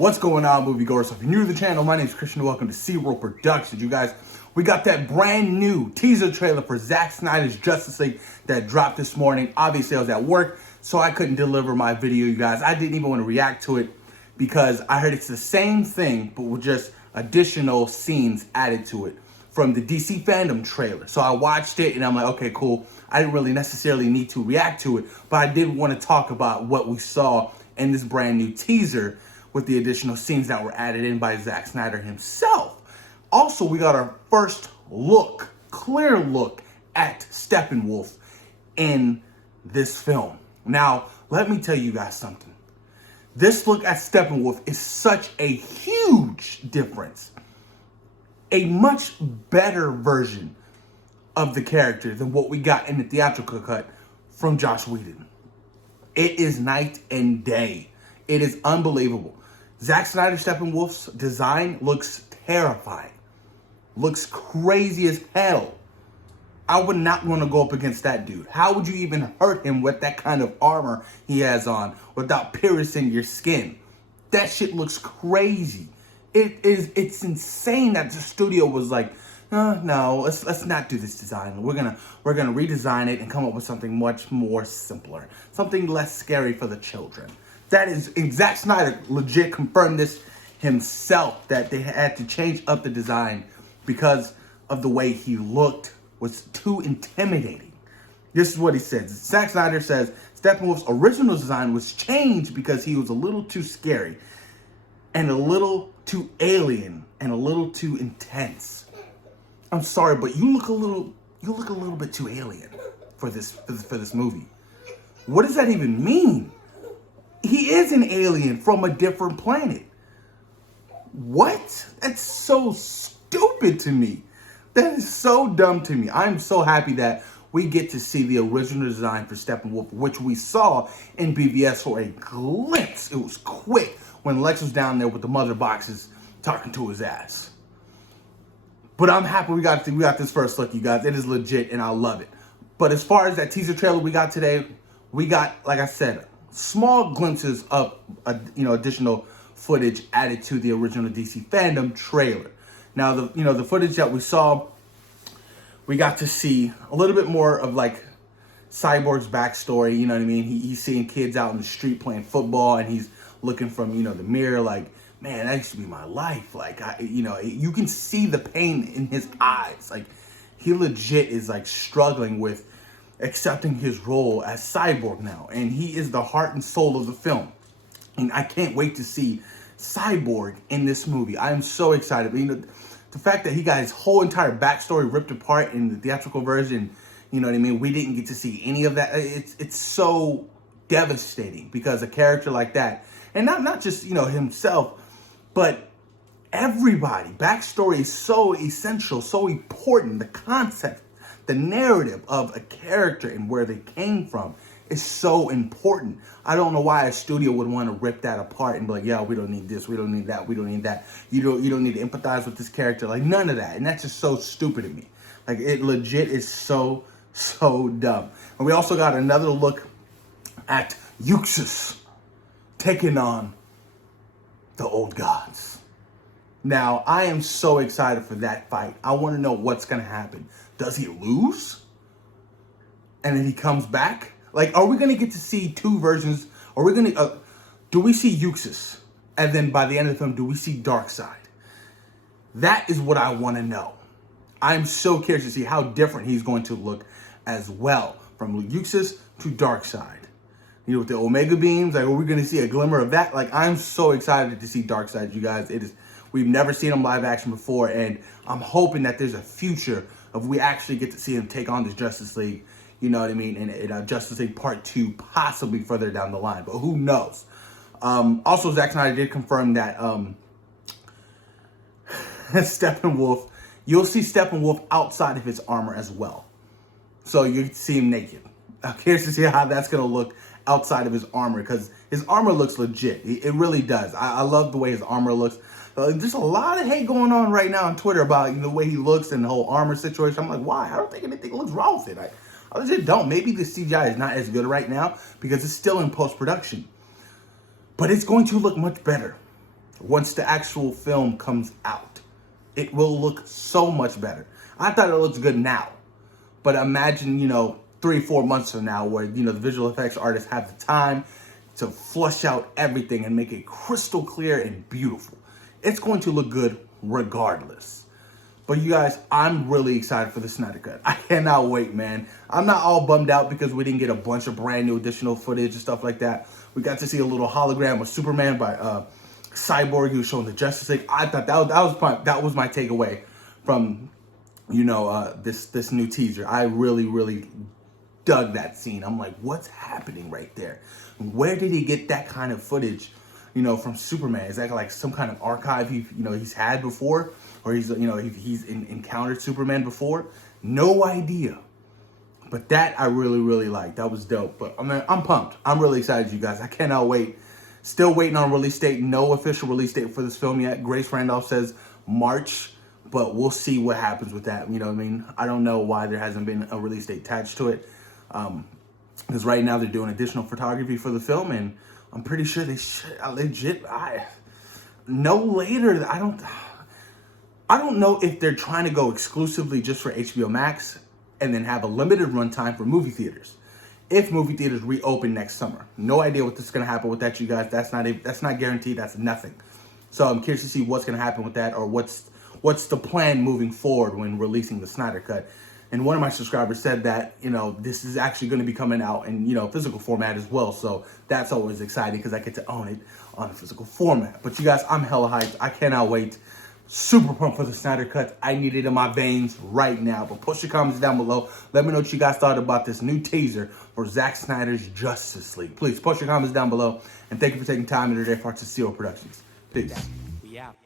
What's going on, moviegoers? So if you're new to the channel, my name is Christian. Welcome to SeaWorld Productions. You guys, we got that brand new teaser trailer for Zack Snyder's Justice League that dropped this morning. Obviously, I was at work, so I couldn't deliver my video, you guys. I didn't even want to react to it because I heard it's the same thing, but with just additional scenes added to it from the DC fandom trailer. So I watched it and I'm like, okay, cool. I didn't really necessarily need to react to it, but I did want to talk about what we saw in this brand new teaser with the additional scenes that were added in by Zack Snyder himself. Also, we got our first look, clear look at Steppenwolf in this film. Now, let me tell you guys something. This look at Steppenwolf is such a huge difference. A much better version of the character than what we got in the theatrical cut from Joss Whedon. It is night and day. It is unbelievable. Zack Snyder Steppenwolf's design looks terrifying. Looks crazy as hell. I would not want to go up against that dude. How would you even hurt him with that kind of armor he has on without piercing your skin? That shit looks crazy. It's insane that the studio was like, no, let's not do this design. We're gonna redesign it and come up with something much more simpler, something less scary for the children. That is, Zack Snyder legit confirmed this himself, that they had to change up the design because of the way he looked was too intimidating. This is what he says. Zack Snyder says Steppenwolf's original design was changed because he was a little too scary and a little too alien and a little too intense. I'm sorry, but you look a little bit too alien for this movie. What does that even mean? He is an alien from a different planet. What? That's so stupid to me. That is so dumb to me. I'm so happy that we get to see the original design for Steppenwolf, which we saw in BVS for a glimpse. It was quick when Lex was down there with the mother boxes talking to his ass. But I'm happy we got this first look, you guys. It is legit and I love it. But as far as that teaser trailer we got today, we got, like I said, small glimpses of additional footage added to the original DC fandom trailer. Now the footage that we saw, we got to see a little bit more of like Cyborg's backstory. You know what I mean? He's seeing kids out in the street playing football, and he's looking from the mirror like, man, that used to be my life. Like you can see the pain in his eyes. Like he legit is like struggling with accepting his role as Cyborg now, and he is the heart and soul of the film. And I can't wait to see Cyborg in this movie. I am so excited. The fact that he got his whole entire backstory ripped apart in the theatrical version, you know what I mean? We didn't get to see any of that. It's so devastating because a character like that, and not just himself, but everybody. Backstory is so essential, so important. The concept, the narrative of a character and where they came from is so important. I don't know why a studio would want to rip that apart and be like, yeah, we don't need this, we don't need that, we don't need that. You don't need to empathize with this character. Like none of that. And that's just so stupid to me. Like it legit is so dumb. And we also got another look at Uxas taking on the old gods. Now, I am so excited for that fight. I want to know what's going to happen. Does he lose? And then he comes back? Like, are we going to get to see two versions? Are we going to, do we see Uxas? And then by the end of the film, do we see Darkseid? That is what I want to know. I'm so curious to see how different he's going to look as well. From Uxas to Darkseid. With the Omega beams, like, are we going to see a glimmer of that? Like, I'm so excited to see Darkseid, you guys. We've never seen him live action before, and I'm hoping that there's a future of we actually get to see him take on this Justice League, you know what I mean, in Justice League Part 2, possibly further down the line, but who knows? Also, Zack Snyder did confirm that Steppenwolf, you'll see Steppenwolf outside of his armor as well. So you see him naked. I'm curious to see how that's going to look outside of his armor, because his armor looks legit. It really does. I love the way his armor looks. There's a lot of hate going on right now on Twitter about the way he looks and the whole armor situation. I'm like, why? I don't think anything looks wrong with it. I legit don't. Maybe the CGI is not as good right now because it's still in post-production. But it's going to look much better. once the actual film comes out, it will look so much better. I thought it looks good now, but imagine, 3-4 months from now where, the visual effects artists have the time to flush out everything and make it crystal clear and beautiful. It's going to look good regardless. But you guys, I'm really excited for the Snyder Cut. I cannot wait, man. I'm not all bummed out because we didn't get a bunch of brand new additional footage and stuff like that. We got to see a little hologram of Superman by Cyborg, who was showing the Justice League. I thought that was my takeaway from this new teaser. I really dug that scene. I'm like, what's happening right there? Where did he get that kind of footage? From Superman? Is that like some kind of archive he's had before, or he's encountered Superman before? No idea. But that I really liked. That was dope. But I mean, I'm pumped. I'm really excited, you guys. I cannot wait. Still waiting on release date. No official release date for this film yet. Grace Randolph says March, but we'll see what happens with that. You know what I mean? I don't know why there hasn't been a release date attached to it. Because right now they're doing additional photography for the film, and I'm pretty sure they should legit. No later. I don't know if they're trying to go exclusively just for HBO Max and then have a limited runtime for movie theaters. If movie theaters reopen next summer, no idea what this is going to happen with that, you guys. That's not guaranteed. That's nothing. So I'm curious to see what's going to happen with that, or what's the plan moving forward when releasing the Snyder Cut. And one of my subscribers said that, this is actually going to be coming out in, physical format as well. So that's always exciting because I get to own it on a physical format. But you guys, I'm hella hyped. I cannot wait. Super pumped for the Snyder Cut. I need it in my veins right now. But post your comments down below. Let me know what you guys thought about this new teaser for Zack Snyder's Justice League. Please post your comments down below. And thank you for taking time today for our Zero Productions. Peace. We out.